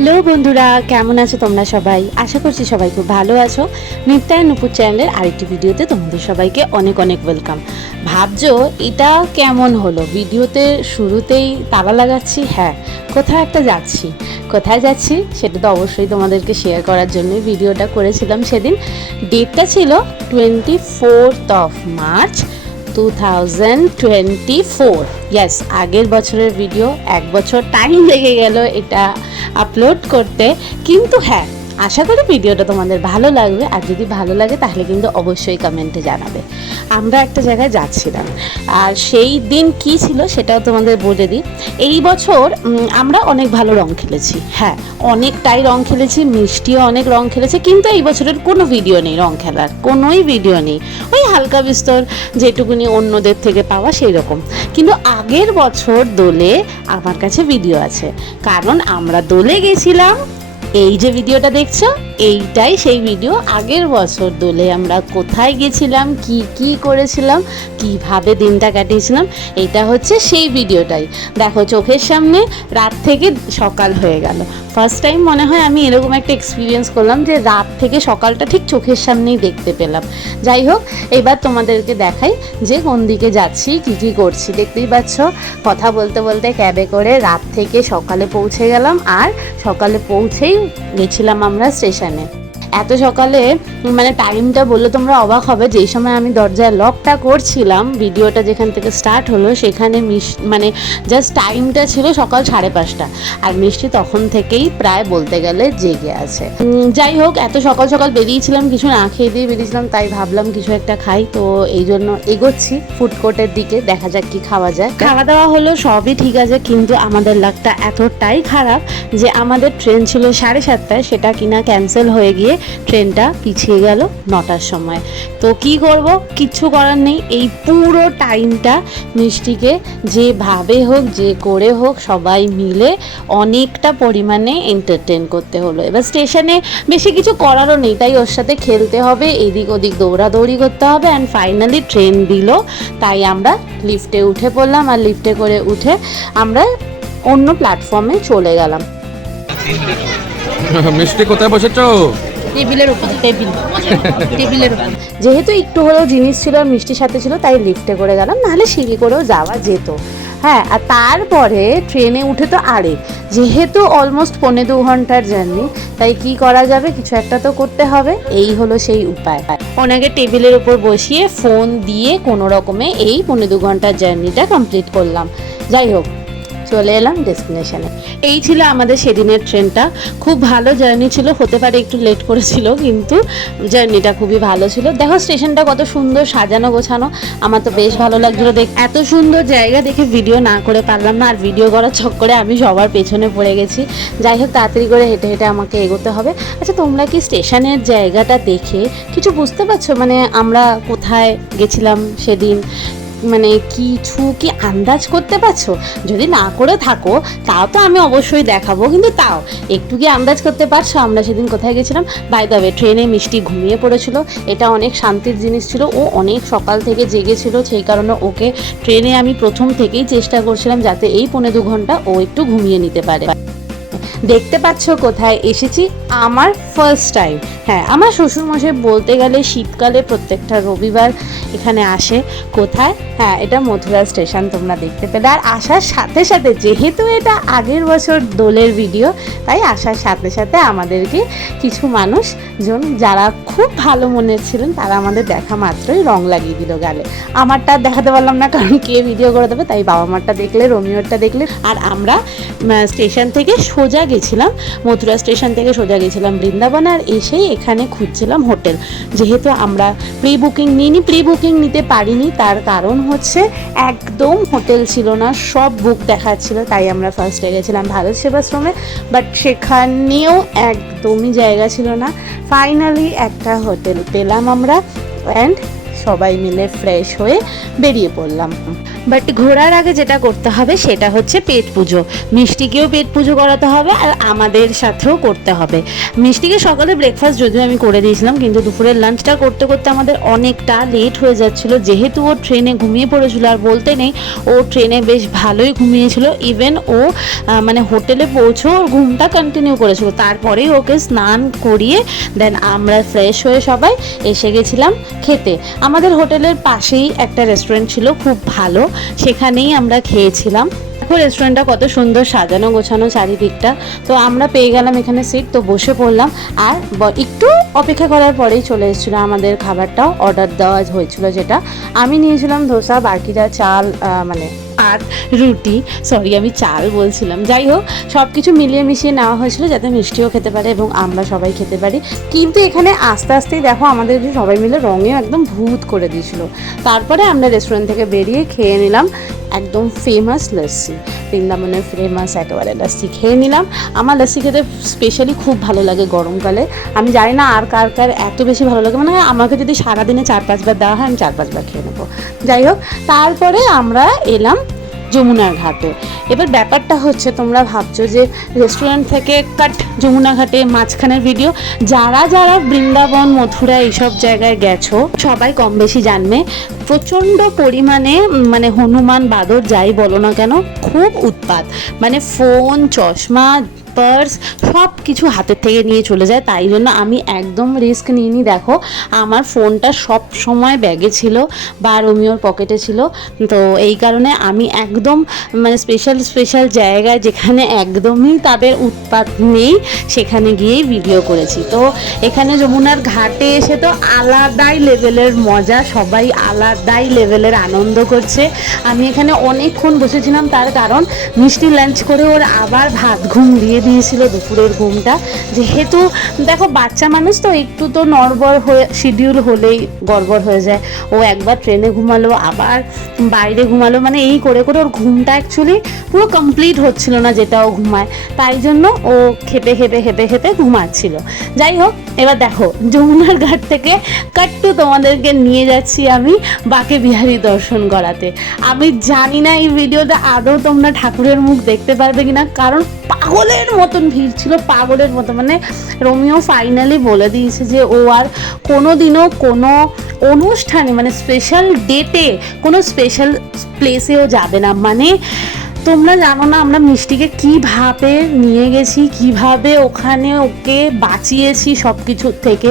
Hello বন্ধুরা, কেমন আছো তোমরা সবাই? আশা করছি সবাই খুব ভালো আছো। নিত্যায় নুপুর চ্যানেলের আরেকটি ভিডিওতে তোমাদের সবাইকে অনেক অনেক ওয়েলকাম। ভাবছো এটা কেমন হলো? ভিডিওতে শুরুতেই তালা লাগাচ্ছি। হ্যাঁ, কোথায় একটা যাচ্ছি। কোথায় যাচ্ছি সেটা তো অবশ্যই তোমাদেরকে শেয়ার করার জন্যই ভিডিওটা করেছিলাম সেদিন। ডেটটা ছিল 24 মার্চ 2024। ইয়েস, আগের বছরের ভিডিও। 1 বছর টাইম লেগে গেল এটা আপলোড করতে, কিন্তু হ্যাঁ, আশা করি ভিডিওটা তোমাদের ভালো লাগবে। আর যদি ভালো লাগে তাহলে কিন্তু অবশ্যই কমেন্টে জানাবে। আমরা একটা জায়গায় যাচ্ছিলাম, আর সেই দিন কি ছিল সেটাও তোমাদের বলে দিই। এই বছর আমরা অনেক ভালো রং খেলেছি। হ্যাঁ, অনেকটাই রং খেলেছি, মিষ্টিও অনেক রং খেলেছে, কিন্তু এই বছরের কোনো ভিডিও নেই রং খেলার, কোনোই ভিডিও নেই। ওই হালকা বিস্তর যেটুকুনি অন্যদের থেকে পাওয়া সেই রকম। কিন্তু আগের বছর দোলে আমার কাছে ভিডিও আছে, কারণ আমরা দোলে গেছিলাম। এই যে ভিডিওটা দেখছো, এইটাই সেই ভিডিও। আগের বছর দোলে আমরা কোথায় গেছিলাম, কি কি করেছিলাম, কিভাবে দিনটা কাটিয়েছিলাম, এটা হচ্ছে সেই ভিডিওটাই। দেখো, চোখের সামনে রাত থেকে সকাল হয়ে গেল। ফার্স্ট টাইম মনে হয় আমি এরকম একটা এক্সপিরিয়েন্স করলাম যে রাত থেকে সকালটা ঠিক চোখের সামনেই দেখতে পেলাম। যাই হোক, এবার তোমাদেরকে দেখাই যে কোন দিকে যাচ্ছি, কি কি করছি। দেখতেই পাচ্ছ, কথা বলতে বলতে ক্যাবে করে রাত থেকে সকালে পৌঁছে গেলাম। আর সকালে পৌঁছেই গেছিলাম আমরা স্টেশনে। এত সকালে মানে টাইমটা বললে তোমরা অবাক হবে। যেই সময় আমি দরজায় লকটা করছিলাম, ভিডিওটা যেখান থেকে স্টার্ট হলো সেখানে মানে জাস্ট টাইমটা ছিল সকাল 5:30। আর মিষ্টি তখন থেকেই প্রায় বলতে গেলে জেগে আছে। যাই হোক, এত সকাল সকাল বেরিয়েছিলাম, কিছু না খেয়ে দিয়ে বেরিয়েছিলাম, তাই ভাবলাম কিছু একটা খাই। তো এই জন্য এগোচ্ছি ফুড কোর্টের দিকে, দেখা যাক কি খাওয়া যায়। খাওয়া দাওয়া হলো, সবই ঠিক আছে, কিন্তু আমাদের লাকটা এতটাই খারাপ যে আমাদের ট্রেন ছিল 7:30, সেটা কিনা ক্যান্সেল হয়ে গিয়ে ট্রেনটা পিছিয়ে গেল 9টার সময়। তো কি করব, কিচ্ছু করার নেই। এই পুরো টাইমটা মিষ্টিকে যেভাবে হোক, যে করে হোক, সবাই মিলে অনেকটা পরিমাণে এন্টারটেন করতে হলো। এবার স্টেশনে বেশি কিছু করারও নেই, তাই ওর সাথে খেলতে হবে, এদিক ওদিক দৌড়াদৌড়ি করতে হবে। অ্যান্ড ফাইনালি ট্রেন দিল, তাই আমরা লিফটে উঠে পড়লাম। আর লিফটে করে উঠে আমরা অন্য প্ল্যাটফর্মে চলে গেলাম। মিষ্টি কোথায় বসেছো? টেবিলের উপর, টেবিলের উপর। যেহেতু একটু হলেও জিনিস ছিল আর মিষ্টির সাথে ছিল, তাই লিফটে করে গেলাম, নাহলে সিঁড়ি করেও যাওয়া যেত। হ্যাঁ, আর তারপরে ট্রেনে উঠে তো যেহেতু অলমোস্ট 1.25 ঘন্টার জার্নি, তাই কি করা যাবে, কিছু একটা তো করতে হবে। এই হলো সেই উপায়। ওনাকে টেবিলের উপর বসিয়ে ফোন দিয়ে কোনো রকমে এই 1.25 ঘন্টার জার্নিটা কমপ্লিট করলাম। যাই হোক, চলে এলাম ডেস্টিনেশনে। এই ছিল আমাদের সেদিনের ট্রেনটা। খুব ভালো জার্নি ছিল, হতে পারে একটু লেট করেছিল, কিন্তু জার্নিটা খুবই ভালো ছিল। দেখো স্টেশনটা কত সুন্দর সাজানো গোছানো, আমার তো বেশ ভালো লাগছিলো। এত সুন্দর জায়গা দেখে ভিডিও না করে পারলাম না, আর ভিডিও করার চক্করে আমি সবার পেছনে পড়ে গেছি। যাই হোক, তাড়াতাড়ি করে হেঁটে হেঁটে আমাকে এগোতে হবে। আচ্ছা, তোমরা কি স্টেশনের জায়গাটা দেখে কিছু বুঝতে পারছো? মানে আমরা কোথায় গেছিলাম সেদিন, মানে কিছু কি আন্দাজ করতে পারছো? যদি না করে থাকো তাও তো আমি অবশ্যই দেখাবো, কিন্তু তাও একটু কি আন্দাজ করতে পারছো আমরা সেদিন কোথায় গেছিলাম? বাই দ্য ওয়ে, ট্রেনে মিষ্টি ঘুমিয়ে পড়েছিল। এটা অনেক শান্তির জিনিস ছিল। ও অনেক সকাল থেকে জেগেছিল, সেই কারণে ওকে ট্রেনে আমি প্রথম থেকেই চেষ্টা করছিলাম যাতে এই 1.25 ঘন্টা ও একটু ঘুমিয়ে নিতে পারে। দেখতে পাচ্ছ কোথায় এসেছি, আমার ফার্স্ট টাইম। হ্যাঁ, আমার শ্বশুরমশাই বলতে গেলে শীতকালে প্রত্যেকটা রবিবার এখানে আসে। কোথায়? হ্যাঁ, এটা মথুরা স্টেশন, তোমরা দেখতে পেলে। আর আসার সাথে সাথে, যেহেতু এটা আগের বছর দোলের ভিডিও, তাই আসার সাথে সাথে আমাদেরকে কিছু মানুষজন যারা খুব ভালো মনের ছিলেন, তারা আমাদের দেখা মাত্রই রং লাগিয়ে দিল গালে। আমারটা দেখাতে পারলাম না, কারণ কে ভিডিও করে দেবে, তাই বাবা মারটা দেখলে, রোমিওরটা দেখলে। আর আমরা স্টেশন থেকে সোজা গেছিলাম, মথুরা স্টেশন থেকে সোজা গেছিলাম বৃন্দাবন। আর এসেই এখানে খুঁজছিলাম হোটেল। যেহেতু আমরা প্রি বুকিং নিতে পারিনি, তার কারণ হচ্ছে একদম হোটেল ছিল না, সব বুক দেখাচ্ছিল। তাই আমরা ফার্স্টে গেছিলাম ভারত সেবাশ্রমে, বাট সেখানেও একদমই জায়গা ছিল না। ফাইনালি একটা হোটেল পেলাম আমরা, অ্যান্ড সবাই মিলে ফ্রেশ হয়ে বেরিয়ে পড়লাম। বাট ঘোরার আগে যেটা করতে হবে সেটা হচ্ছে পেট পুজো। মিষ্টিকেও পেট পুজো করাতে হবে আর আমাদের সাথেও করতে হবে। মিষ্টিকে সকালে ব্রেকফাস্ট যদিও আমি করে দিয়েছিলাম, কিন্তু দুপুরের লাঞ্চটা করতে করতে আমাদের অনেকটা লেট হয়ে যাচ্ছিল, যেহেতু ও ট্রেনে ঘুমিয়ে পড়েছিল। আর বলতে নেই, ও ট্রেনে বেশ ভালোই ঘুমিয়েছিল। ইভেন ও মানে হোটেলে পৌঁছেও ওর ঘুমটা কন্টিনিউ করেছিল। তারপরেই ওকে স্নান করিয়ে দেন আমরা ফ্রেশ হয়ে সবাই এসে গেছিলাম খেতে। আমাদের হোটেলের পাশেই একটা রেস্টুরেন্ট ছিল, খুব ভালো, সেখানেই আমরা খেয়েছিলাম। দেখো রেস্টুরেন্টটা কত সুন্দর সাজানো গোছানো চারিদিকটা। তো আমরা পেয়ে গেলাম এখানে সিট, তো বসে পড়লাম। আর একটু অপেক্ষা করার পরেই চলে এসেছিলো আমাদের খাবারটাও অর্ডার দেওয়া হয়েছিল, যেটা আমি নিয়েছিলাম ধোসা, বাকিরা চাল মানে আর রুটি, সরি আমি চাল বলছিলাম। যাই হোক, সব কিছু মিলিয়ে মিশিয়ে নেওয়া হয়েছিল যাতে মিষ্টিও খেতে পারে এবং আমরা সবাই খেতে পারি। কিন্তু এখানে আস্তে আস্তেই দেখো আমাদের সবাই মিলে রঙেও একদম ভূত করে দিয়েছিল। তারপরে আমরা রেস্টুরেন্ট থেকে বেরিয়ে খেয়ে নিলাম একদম ফেমাস লস্যি, বৃন্দাবনের ফেমাস একেবারে লস্যি খেয়ে নিলাম। আমার লস্যি খেতে স্পেশালি খুব ভালো লাগে গরমকালে। আমি জানি না আর কার কার এত বেশি ভালো লাগে, মানে আমাকে যদি সারাদিনে 4-5 বার দেওয়া হয় আমি 4-5 বার খেয়ে নেবো। যাই হোক, তারপরে আমরা এলাম যমুনার ঘাটে। এবার ব্যাপারটা হচ্ছে, তোমরা ভাবছো যে রেস্টুরেন্ট থেকে কাট যমুনা ঘাটে মাঝখানের ভিডিও, যারা যারা বৃন্দাবন মথুরা এইসব জায়গায় গেছো সবাই কম বেশি জানবে প্রচণ্ড পরিমাণে মানে হনুমান বাদর যাই বলো না কেন খুব উৎপাত, মানে ফোন চশমা পার্স সব কিছু হাতের থেকে নিয়ে চলে যায়। তাই জন্য আমি একদম রিস্ক নিইনি। দেখো আমার ফোনটা সব সময় ব্যাগে ছিল বা রোমিওর পকেটে ছিল, তো এই কারণে আমি একদম মানে স্পেশাল জায়গায় যেখানে একদমই তাদের উৎপাত নেই সেখানে গিয়েই ভিডিও করেছি। তো এখানে যমুনার ঘাটে এসে তো আলাদাই লেভেলের মজা, সবাই আলাদাই লেভেলের আনন্দ করছে। আমি এখানে অনেকক্ষণ বসেছিলাম, তার কারণ মিষ্টি লাঞ্চ করে ওর আবার ভাত ঘুম দিয়ে দিয়েছিল দুপুরের ঘুমটা। যেহেতু দেখো বাচ্চা মানুষ তো একটু তো নড়বড় হয়ে শিডিউল হলেই গড়বড় হয়ে যায়। ও একবার ট্রেনে ঘুমালো, আবার বাইরে ঘুমালো, মানে এই করে করে ওর ঘুমটা অ্যাকচুয়ালি পুরো কমপ্লিট হচ্ছিল না যেটা ও ঘুমায়, তাই জন্য ও খেপে খেপে খেপে খেপে ঘুমাচ্ছিল। যাই হোক, এবার দেখো যমুনার ঘাট থেকে কাট্টু তোমাদেরকে নিয়ে যাচ্ছি আমি বাঁকে বিহারী দর্শন করাতে। আমি জানি না এই ভিডিওতে আদৌ তোমরা ঠাকুরের মুখ দেখতে পারবে কিনা, কারণ পাগলের মতন ভিড় ছিল, পাগলের মতো। মানে রোমিও ফাইনালি বলে দিয়েছে যে ও আর কোনো দিনও কোনো অনুষ্ঠানে মানে স্পেশাল ডেটে কোনো স্পেশাল প্লেসেও যাবে না। মানে তোমরা জানো না আমরা মিষ্টিকে কিভাবে নিয়ে গেছি, কিভাবে ওখানে ওকে বাঁচিয়েছি সব কিছুর থেকে।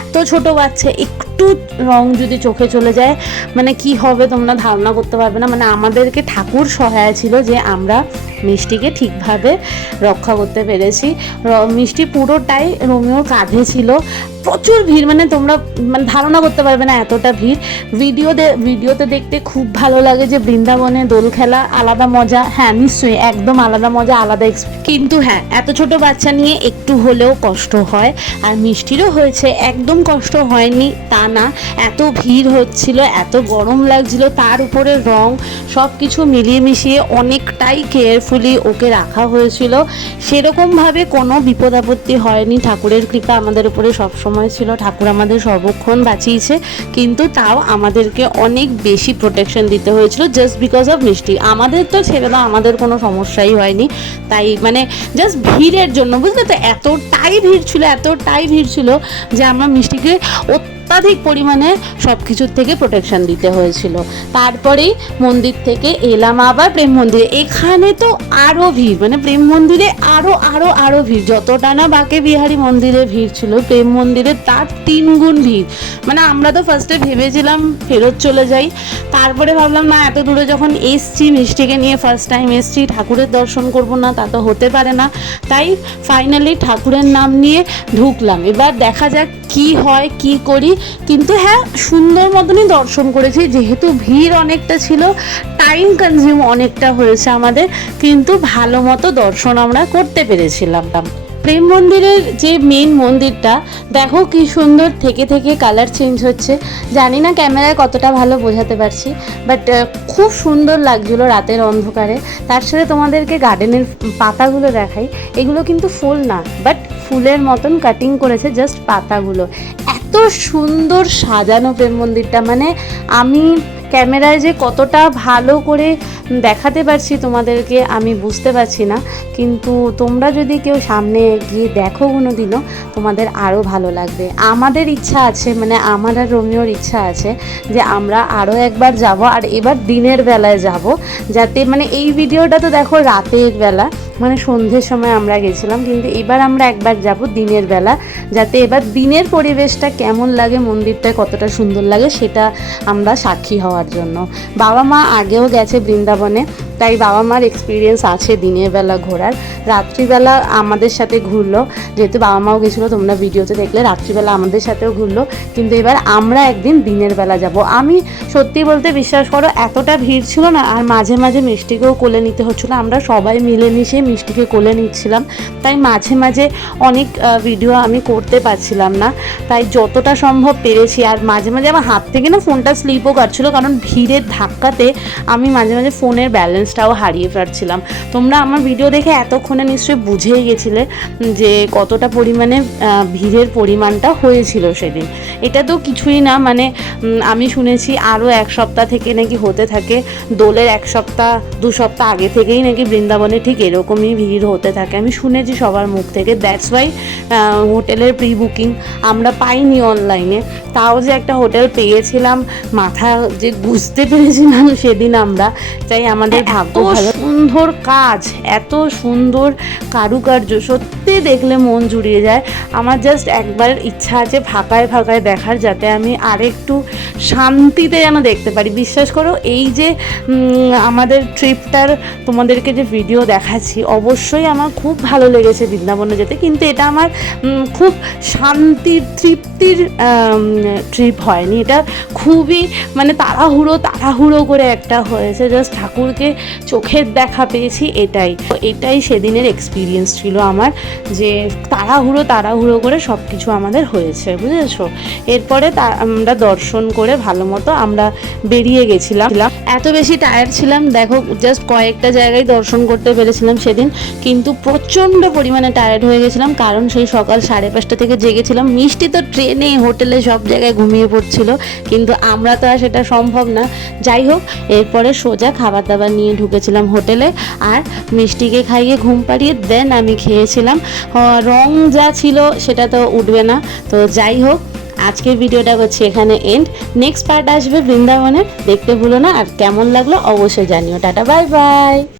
এত ছোট বাচ্চা, একটু রং যদি চোখে চলে যায় মানে কি হবে তোমরা ধারণা করতে পারবে না। মানে আমাদেরকে ঠাকুর সহায় ছিল যে আমরা মিষ্টিকে ঠিকভাবে রক্ষা করতে পেরেছি। মিষ্টি পুরোটাই রোমিওর কাঁধে ছিল। প্রচুর ভিড়, মানে তোমরা মানে ধারণা করতে পারবে না এতটা ভিড়। ভিডিওতে দেখতে খুব ভালো লাগে যে বৃন্দাবনে দোল খেলা আলাদা মজা, হ্যাঁ নিশ্চয়ই একদম আলাদা মজা, আলাদা কিন্তু হ্যাঁ এত ছোট বাচ্চা নিয়ে একটু হলেও কষ্ট হয়। আর মিষ্টিরও হয়েছে, একদম কষ্ট হয়নি তা না। এত ভিড় হচ্ছিল, এত গরম লাগছিল, তার উপরে রং, সব কিছু মিলিয়ে মিশিয়ে অনেকটাই কেয়ারফুলি ওকে রাখা হয়েছিল। সেরকমভাবে কোনো বিপদ আপত্তি হয়নি। ঠাকুরের কৃপা আমাদের উপরে সবসময় ছিল, ঠাকুর আমাদের সর্বক্ষণ বাঁচিয়েছে। কিন্তু তাও আমাদেরকে অনেক বেশি প্রোটেকশন দিতে হয়েছিল জাস্ট বিকজ অফ মিষ্টি। আমাদের তো ছেড়ে দাও, আমাদের কোনো সমস্যাই হয়নি। তাই মানে জাস্ট ভিড়ের জন্য, বুঝলে তো, এতটাই ভিড় ছিল যে আমরা মিষ্টিকে অত্যাধিক পরিমাণে সব কিছুর থেকে প্রোটেকশন দিতে হয়েছিল। তারপরেই মন্দির থেকে এলাম আবার প্রেম মন্দিরে। এখানে তো আরও ভিড়, মানে প্রেম মন্দিরে আরও ভিড়। যতটা না বাঁকে বিহারী মন্দিরে ভিড় ছিল, প্রেম মন্দিরে তার 3 গুণ ভিড়। মানে আমরা তো ফার্স্টে ভেবেছিলাম ফেরত চলে যাই, তারপরে ভাবলাম না, এত দূরে যখন এসছি মিষ্টিকে নিয়ে ফার্স্ট টাইম এসছি, ঠাকুরের দর্শন করব না তা তো হতে পারে না। তাই ফাইনালি ঠাকুরের নাম নিয়ে ঢুকলাম। এবার দেখা যাক কি হয় কি করি। কিন্তু হ্যাঁ সুন্দর মতনই দর্শন করেছি, যেহেতু ভিড় অনেকটা ছিল, টাইম কনজিউম অনেকটা হয়েছে আমাদের, কিন্তু ভালো মতো দর্শন আমরা করতে পেরেছিলাম। প্রেম মন্দিরের যে মেন মন্দিরটা দেখো কি সুন্দর থেকে থেকে কালার চেঞ্জ হচ্ছে। জানি না ক্যামেরায় কতটা ভালো বোঝাতে পারছি, বাট খুব সুন্দর লাগছিল রাতের অন্ধকারে। তার সাথে তোমাদেরকে গার্ডেনের পাতাগুলো দেখাই। এগুলো কিন্তু ফুল না, বাট ফুলের মতন কাটিং করেছে জাস্ট পাতাগুলো। এত সুন্দর সাজানো প্রেম মন্দিরটা, মানে আমি ক্যামেরায় যে কতটা ভালো করে দেখাতে পারছি তোমাদেরকে আমি বুঝতে পারছি না, কিন্তু তোমরা যদি কেউ সামনে গিয়ে দেখো কোনো দিনও তোমাদের আরও ভালো লাগবে। আমাদের ইচ্ছা আছে, মানে আমার আর রোমিওর ইচ্ছা আছে যে আমরা আরও একবার যাব, আর এবার দিনের বেলায় যাব, যাতে মানে এই ভিডিওটা তো দেখো রাতের বেলা, মানে সন্ধ্যের সময় আমরা গেছিলাম, কিন্তু এবার আমরা একবার যাব দিনের বেলা, যাতে এবার দিনের পরিবেশটা কেমন লাগে, মন্দিরটা কতটা সুন্দর লাগে সেটা আমরা সাক্ষী হওয়ার জন্য। বাবা মা আগেও গেছে বৃন্দাবনে, তাই বাবা মার এক্সপিরিয়েন্স আছে দিনের বেলা ঘোরার। রাত্রিবেলা আমাদের সাথে ঘুরলো, যেহেতু বাবা মাও গেছিলো, তোমরা ভিডিওতে দেখলে রাত্রিবেলা আমাদের সাথেও ঘুরলো, কিন্তু এবার আমরা একদিন দিনের বেলা যাব। আমি সত্যি বলতে বিশ্বাস করো এতটা ভিড় ছিল না, আর মাঝে মাঝে মিষ্টিকেও কোলে নিতে হচ্ছিলো, আমরা সবাই মিলেমিশে মিষ্টিকে কোলে নিচ্ছিলাম, তাই মাঝে মাঝে অনেক ভিডিও আমি করতে পারছিলাম না, তাই যতটা সম্ভব পেরেছি। আর মাঝে মাঝে আমার হাত থেকে না ফোনটা স্লিপও কাটছিলো, কারণ ভিড়ের ধাক্কাতে আমি মাঝে মাঝে ফোনের ব্যালেন্সটাও হারিয়ে ফেলছিলাম। তোমরা আমার ভিডিও দেখে এতক্ষণে নিশ্চয়ই বুঝেই গেছিলে যে কতটা পরিমাণে ভিড়ের পরিমাণটা হয়েছিল সেদিন। এটা তো কিছুই না, মানে আমি শুনেছি আরও এক সপ্তাহ থেকে নাকি হতে থাকে, দোলের 1 সপ্তাহ 2 সপ্তাহ আগে থেকেই নাকি বৃন্দাবনে ঠিক এরকমই ভিড় হতে থাকে, আমি শুনেছি সবার মুখ থেকে। দ্যাটস ওয়াই হোটেলের প্রি বুকিং আমরা পাইনি অনলাইনে, তাও যে একটা হোটেল পেয়েছিলাম মাথা যে বুঝতে পেরেছিলাম সেদিন আমরা, তাই আমাদের ভাগ্য ভালো। সুন্দর কাজ, এত সুন্দর কারুকার্য, সত্যি দেখলে মন জুড়িয়ে যায়। আমার জাস্ট একবার ইচ্ছা আছে ফাঁকায় ফাঁকায় দেখার, যাতে আমি আরেকটু শান্তিতে যেন দেখতে পারি। বিশ্বাস করো এই যে আমাদের ট্রিপটার তোমাদেরকে যে ভিডিও দেখাচ্ছি, অবশ্যই আমার খুব ভালো লেগেছে বৃন্দাবনে যেতে, কিন্তু এটা আমার খুব শান্তির তৃপ্তির ট্রিপ হয়নি, এটা খুবই মানে তাড়াহুড়ো করে একটা হয়েছে, জাস্ট ঠাকুরকে চোখের দেখা পেয়েছি, এটাই সেদিনের এক্সপিরিয়েন্স ছিল আমার, যে তাড়াহুড়ো করে সব কিছু আমাদের হয়েছে, বুঝেছো। এরপরে আমরা দর্শন করে ভালো মতো আমরা বেরিয়ে গেছিলাম। এত বেশি টায়ার্ড ছিলাম, দেখো জাস্ট কয়েকটা জায়গায় দর্শন করতে পেরেছিলাম সেদিন, কিন্তু প্রচণ্ড পরিমাণে টায়ার্ড হয়ে গেছিলাম, কারণ সেই সকাল 5:30 থেকে জেগেছিলাম। মিষ্টি তো ট্রেনে হোটেলে সব জায়গায় ঘুমিয়ে পড়ছিল, কিন্তু আমরা তো আর সেটা সম্ভব না। যাই হোক, এরপরে সোজা খাবার দাবার নিয়ে ঢুকেছিলাম হোটেলে, আর মিষ্টিকে খাইয়ে ঘুম পাড়িয়ে দেন আমি খেয়েছিলাম। রং যা ছিল সেটা তো উঠবে না, তো যাই হোক আজকের ভিডিওটা হচ্ছে এখানে এন্ড। নেক্সট পার্ট আসবে বৃন্দাবনের, দেখতে ভুলো না, আর কেমন লাগলো অবশ্যই জানিও। Tata, bye bye.